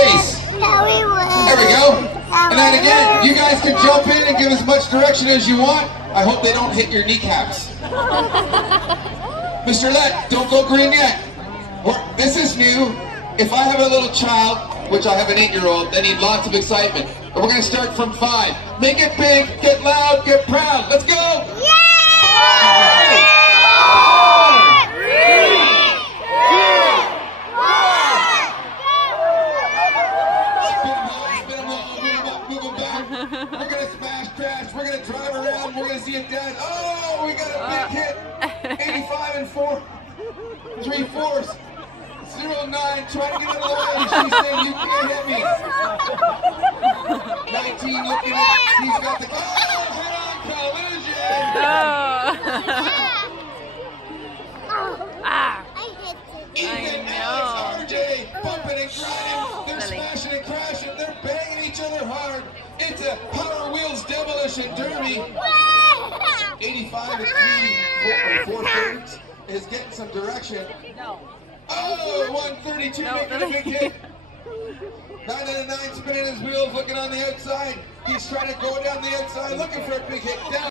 face. No, we wouldn't. There we go. And then again, you guys can jump in and give as much direction as you want. I hope they don't hit your kneecaps. Mr. Let, don't go green yet. This is new. If I have a little child, which I have an 8-year-old, they need lots of excitement. And we're going to start from 5. Make it big, get loud, get proud. Let's go! Yeah! 3, 2, 1, Move them back. We're going to smash, crash. We're going to drive around. We're going to see it down. Oh, we got a big hit. 85 and 4. 3/4. 09, trying to get out of the way. She's saying, you can't hit me. 19 looking at, he's got the, head-on collision. Ethan, Alex, RJ, bumping and grinding. They're smashing and crashing. They're banging each other hard. It's a Power Wheels Demolition Derby. 85 and 3/4 is getting some direction. Oh, 132 making a big hit. 9 and a 9 spinning his wheels, looking on the outside. He's trying to go down the outside, looking for a big hit. Down.